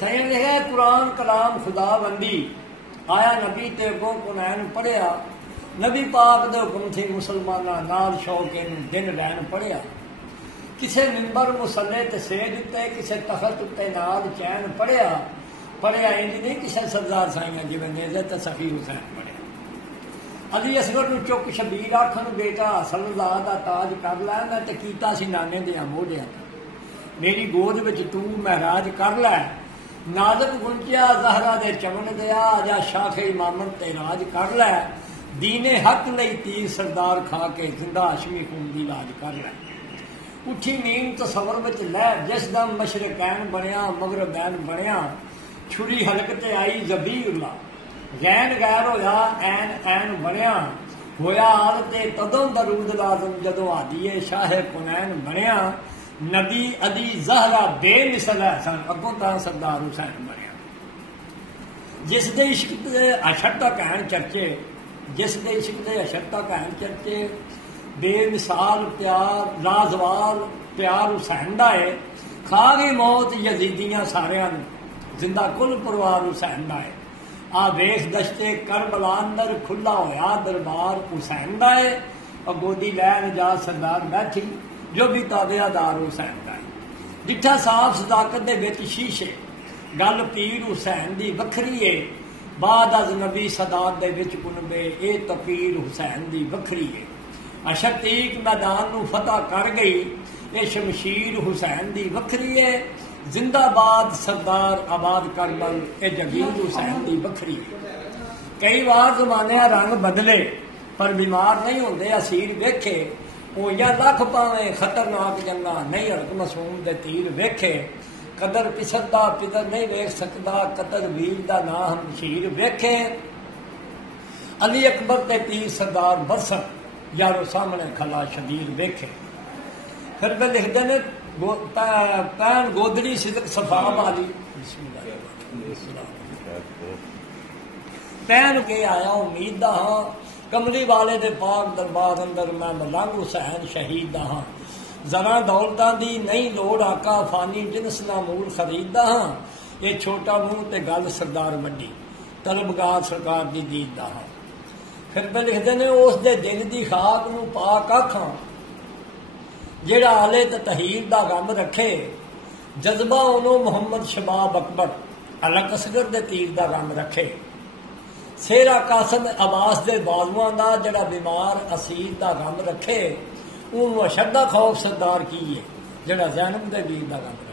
साईं लिखा कुरान कलाम खुदाबंदी आया नबी ते अगों कुनैन पढ़िया नबी पाक दे हुक्म थी मुसलमाना नाल शौके दिन रैन पढ़िया किसे मिंबर मुसल्ले ते सेज उत्ते किसे तखत उत्ते नाल चैन पढ़िया पढ़िया इंज नहीं किसे सरदार साईं जिवें नेज़े ते सखी हुसैन पढ़िया अली असगर नूं चुक शबीर आखन बेटा सलज़ाद दा ताज कर लै मैं ते कीता सी नाने दियां मोढ़ियां मेरी गोद विच तू महराज कर लै नाज़क गुंचिया ज़हरा दे चमन दिया आजा शाखे इमामन ते राज कर लै दीने हक लई तीर सरदार खा के जिंदा हाशमी खून दी लाज कर लै उठी नीम तसवर विच लै जिस दम मशरकैन बनिया मगरबैन बनिया छुरी हलक ते आई ज़बीउल्ला गैन गैर होया ऐन ऐन बनिया होया आल ते तदों दरूद लाज़म जदों आदिए शाहे कुनैन बनिया नबी अदी ज़हरा बेमिसल है सन अगों तां सरदार हुसैन बनिया जिस दे इश्क दे अशर तक हैन चर्चे जिस दे इश्क दे अशर तक हैन चर्चे बेमिसाल प्यार लाजवाल प्यार हुसैन दा है खा गई मौत यजीदियां सारियां जिंदा कुल परिवार हुसैन दा है आ वेख दश्ते करबला अंदर खुला होया दरबार हुसैन दा है और गोदी लैन जा सरदार बैठी जो भी ताबेदार हुसैन का है जिठा साफ सदाकत दे विच शीशे गल पीर हुसैन दी वखरी है बाद अज नबी सदात दे विच कुनबे ए तपीर हुसैन दी वखरी है अशतीक मैदान नू फतह कर गई ए शमशीर हुसैन दी वखरी है जिंदाबाद सरदार आबाद करबल ए जगीर हुसैन दी वखरी है कई बार जमाने रंग बदले पर बीमार नहीं होंदे असीर वेखे होइया लख पावे खतरनाक जंगा नहीं हरक मसूम दे तीर वेखे कदर पिसदा पितर नहीं वेख सकदा कतर वीर दा ना हम शीर वेखे अली अकबर ते तीर सरदार बरसर यारो सामने खला शबीर वेखे फिर वे लिखते ने पैन गोदड़ी सिदक सफा वाली पैन के आया उम्मीद दा हाँ कमली वाले दे पाक दरबार अंदर मैं मलंग हुसैन शहीद हाँ जरा दौलतां दी नहीं लोड़ आका फानी जिनस ना मूल खरीदा हाँ ये छोटा मुंह ते गल सरदार वड्डी तलबगार सरकार दी दीद दा हाँ फिर मैं लिखते ने उस दे दिन दी खाक नूं पाक आखां जेड़ा आले ते तहीर दा गम रखे जज्बा ओनों मुहम्मद शबाब अकबर अलक असगर दे तीर दा गम रखे सेरा कासम अब्बास दे बाजुआं दा जड़ा बीमार असीर दा गम रखे उन्होंने अशद दा खौफ सरदार की है जड़ा ज़ैनब दे वीर दा गम रखे